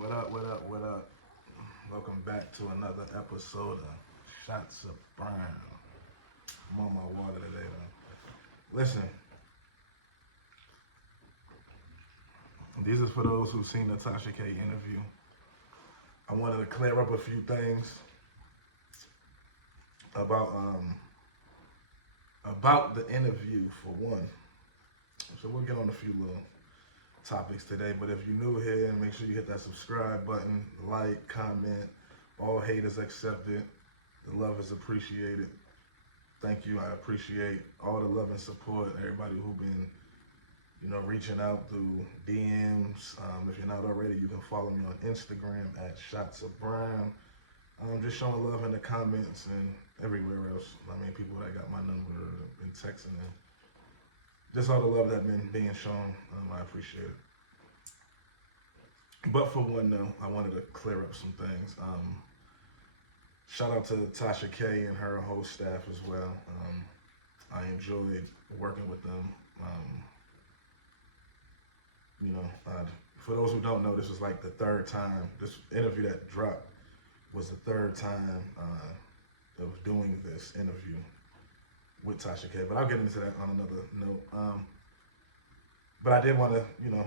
What up, what up, what up? Welcome back to another episode of Shots of Brown. I'm on my water today, though. Listen, these are for those who've seen the Tasha K interview. I wanted to clear up a few things about the interview for one. So we'll get on a few little topics today, but if you're new here, make sure you hit that subscribe button, like, comment. All haters accepted. The love is appreciated. Thank you. I appreciate all the love and support. Everybody who've been, reaching out through DMs. If you're not already, you can follow me on Instagram at Shots of Brown. Just showing love in the comments and everywhere else. I mean, people that got my number and texting and just all the love that's been being shown. I appreciate it. But for one, though, I wanted to clear up some things. Shout out to Tasha K and her whole staff as well. I enjoyed working with them. For those who don't know, this was like the third time. This interview that dropped was the third time of doing this interview with Tasha K. But I'll get into that on another note. But I did want to,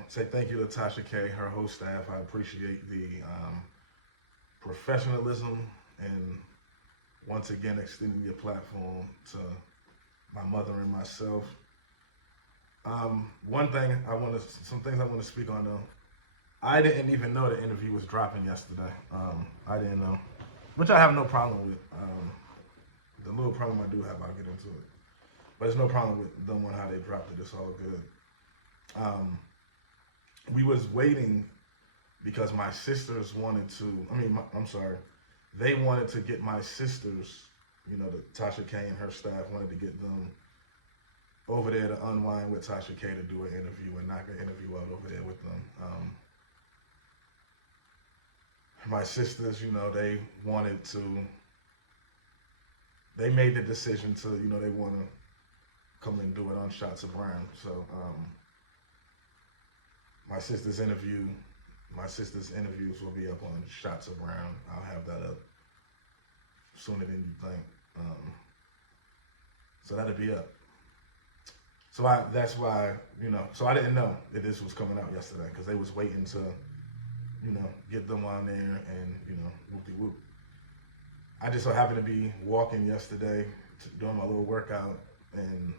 say thank you to Tasha K, her whole staff. I appreciate the professionalism and once again extending your platform to my mother and myself. Some things I want to speak on though. I didn't even know the interview was dropping yesterday. I didn't know, which I have no problem with. The little problem I do have, I'll get into it. But there's no problem with them on how they dropped it. It's all good. We was waiting because my sisters wanted to, they wanted to get my sisters, the Tasha K and her staff wanted to get them over there to unwind with Tasha K to do an interview and knock an interview out over there with them. My sisters, they made the decision to, they want to come and do it on Shots of Brown. So, my sister's interviews will be up on Shots of Brown. I'll have that up sooner than you think. So that'll be up. So that's why, so I didn't know that this was coming out yesterday because they was waiting to, get them on there and, whoop-de-whoop. I just so happened to be walking yesterday, doing my little workout, and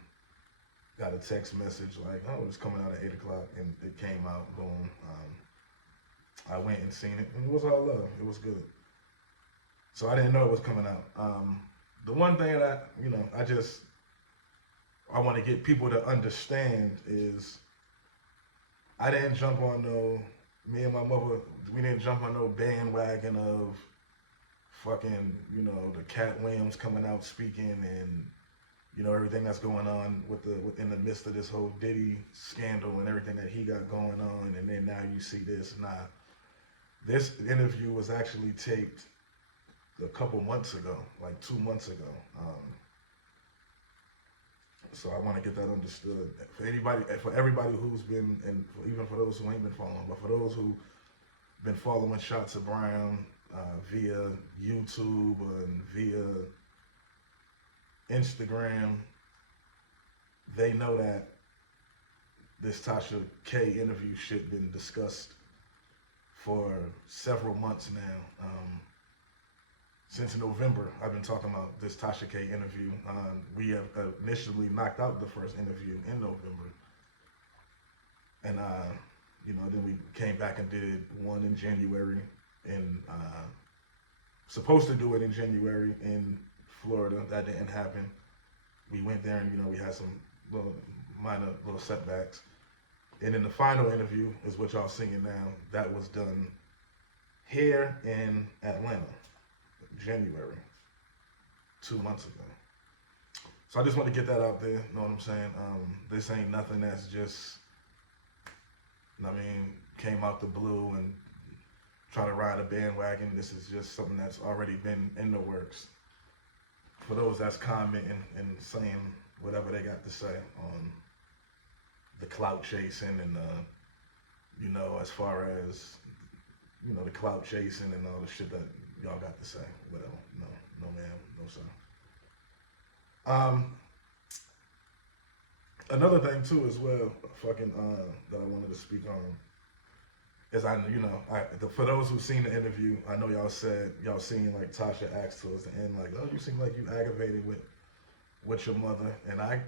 got a text message like, oh, it's coming out at 8 o'clock, and it came out, boom. I went and seen it, and it was all love. It was good. So I didn't know it was coming out. The one thing that, I want to get people to understand is I didn't jump on me and my mother, we didn't jump on no bandwagon of fucking, the Cat Williams coming out speaking and, everything that's going on in the midst of this whole Diddy scandal and everything that he got going on, and then now you see this. Nah, this interview was actually taped a couple months ago, like 2 months ago. So I want to get that understood for everybody who's been, and even for those who ain't been following, but for those who've been following Shots of Brown via YouTube and via Instagram, they know that this Tasha K interview shit been discussed for several months now. Since November, I've been talking about this Tasha K interview. We have initially knocked out the first interview in November. And, then we came back and did one in January, and supposed to do it in January in Florida. That didn't happen. We went there and, we had some minor setbacks. And then the final interview is what y'all seeing now. That was done here in Atlanta, January, 2 months ago. So I just want to get that out there, know what I'm saying? This ain't nothing that's just, came out the blue and try to ride a bandwagon. This is just something that's already been in the works. For those that's commenting and saying whatever they got to say on the clout chasing and, as far as, you know, the clout chasing and all the shit that y'all got to say. Whatever. No, no ma'am, no sir. Another thing too as well, fucking that I wanted to speak on is for those who've seen the interview, I know y'all said y'all seen like Tasha asked towards the end like, oh, you seem like you aggravated with your mother, and I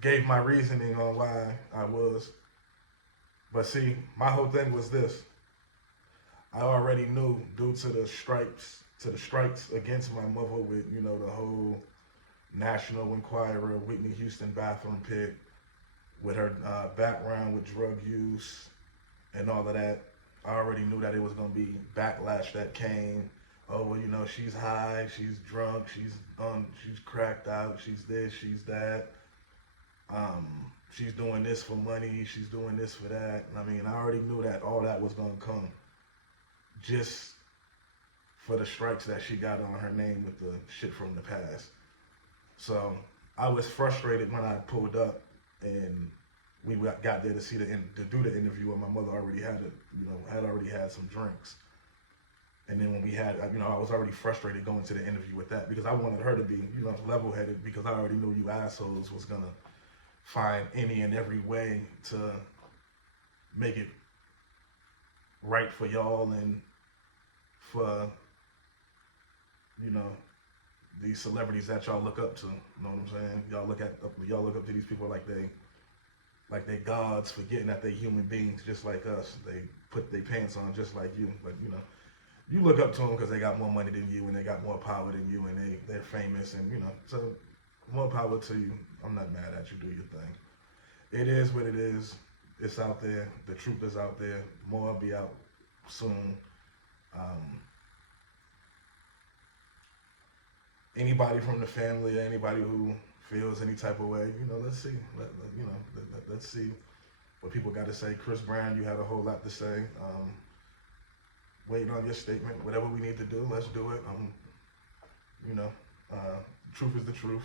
gave my reasoning on why I was. But see, my whole thing was this. I already knew due to the strikes against my mother with, you know, the whole National Enquirer, Whitney Houston bathroom pit, with her background with drug use and all of that. I already knew that it was going to be backlash that came. Oh, well, you know, she's high, she's drunk, she's cracked out, she's this, she's that. She's doing this for money, she's doing this for that. I mean, I already knew that all that was going to come just for the strikes that she got on her name with the shit from the past. So I was frustrated when I pulled up and we got there to do the interview, and my mother already had already had some drinks. And then when we had, you know, I was already frustrated going to the interview with that because I wanted her to be, you know, level-headed, because I already knew you assholes was gonna find any and every way to make it right for y'all and for, you know, these celebrities that y'all look up to. You know what I'm saying? Y'all look up to these people like they gods, forgetting that they human beings just like us. They put their pants on just like you, but you know, you look up to them because they got more money than you and they got more power than you and they're famous, and you know, so more power to you. I'm not mad at you. Do your thing. It is what it is. It's out there. The truth is out there. More will be out soon. Anybody from the family, anybody who feels any type of way, you know, let's see. Let's see what people got to say. Chris Brown, you had a whole lot to say. Waiting on your statement. Whatever we need to do, let's do it. You know, truth is the truth.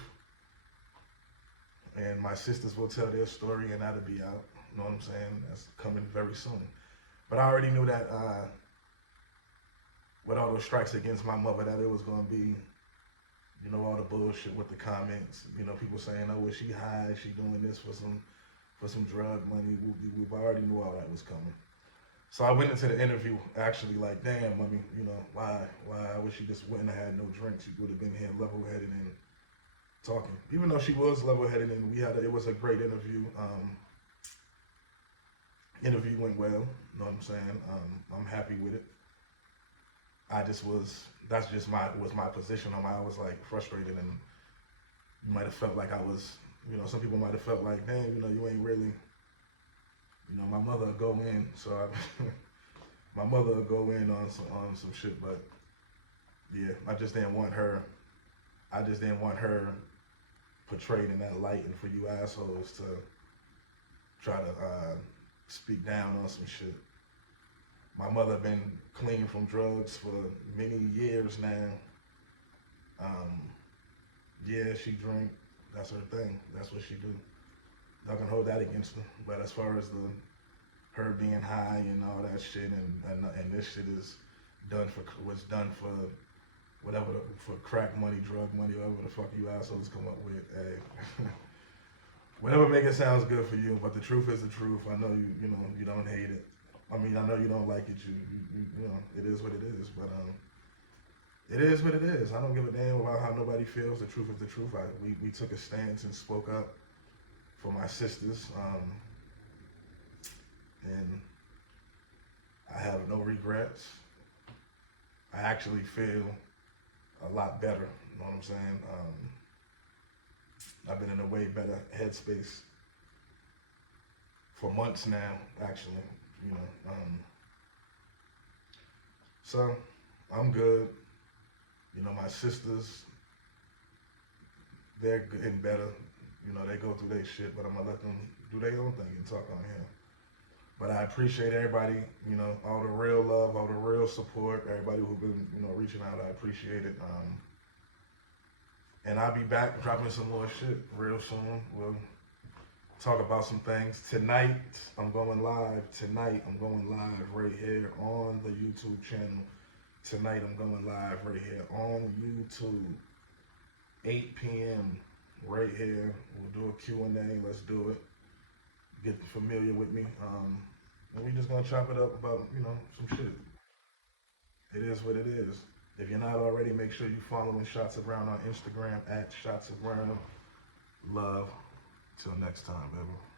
And my sisters will tell their story, and that'll be out. You know what I'm saying? That's coming very soon. But I already knew that with all those strikes against my mother, that it was going to be, you know, all the bullshit with the comments. You know, people saying, oh, is she high? Is she doing this for some drug money? I already knew all that was coming. So I went into the interview actually like, damn, I mean, you know, why? I wish she just wouldn't have had no drinks. She would have been here level-headed and talking. Even though she was level-headed, and it was a great interview. Interview went well. You know what I'm saying? I'm happy with it. That's just my position on I was like frustrated, and you might have felt like I was, you know, some people might have felt like, damn, you know, you ain't really, you know, my mother would go in, so my mother would go in on some shit, but yeah, I just didn't want her portrayed in that light, and for you assholes to try to speak down on some shit. My mother been clean from drugs for many years now. Yeah, she drink. That's her thing. That's what she do. Y'all can hold that against her. But as far as her being high and all that shit, and this shit was done for whatever, for crack money, drug money, whatever the fuck you assholes come up with. Hey. Whatever make it sounds good for you, but the truth is the truth. I know you don't hate it. I mean, I know you don't like it. You know, it is what it is. But it is what it is. I don't give a damn about how nobody feels. The truth is the truth. We took a stance and spoke up for my sisters, and I have no regrets. I actually feel a lot better. You know what I'm saying? I've been in a way better headspace for months now, actually. You know, so I'm good. You know, my sisters, they're getting better. You know, they go through their shit, but I'm gonna let them do their own thing and talk on here. But I appreciate everybody, you know, all the real love, all the real support, everybody who's been, you know, reaching out. I appreciate it. And I'll be back dropping some more shit real soon. We'll talk about some things. Tonight, I'm going live. Tonight, I'm going live right here on the YouTube channel. Tonight, I'm going live right here on YouTube. 8 p.m. right here. We'll do a Q&A. Let's do it. Get familiar with me. And we just gonna chop it up about, some shit. It is what it is. If you're not already, make sure you following Shots of Brown on Instagram at Shots of Brown. Love. Till next time, baby.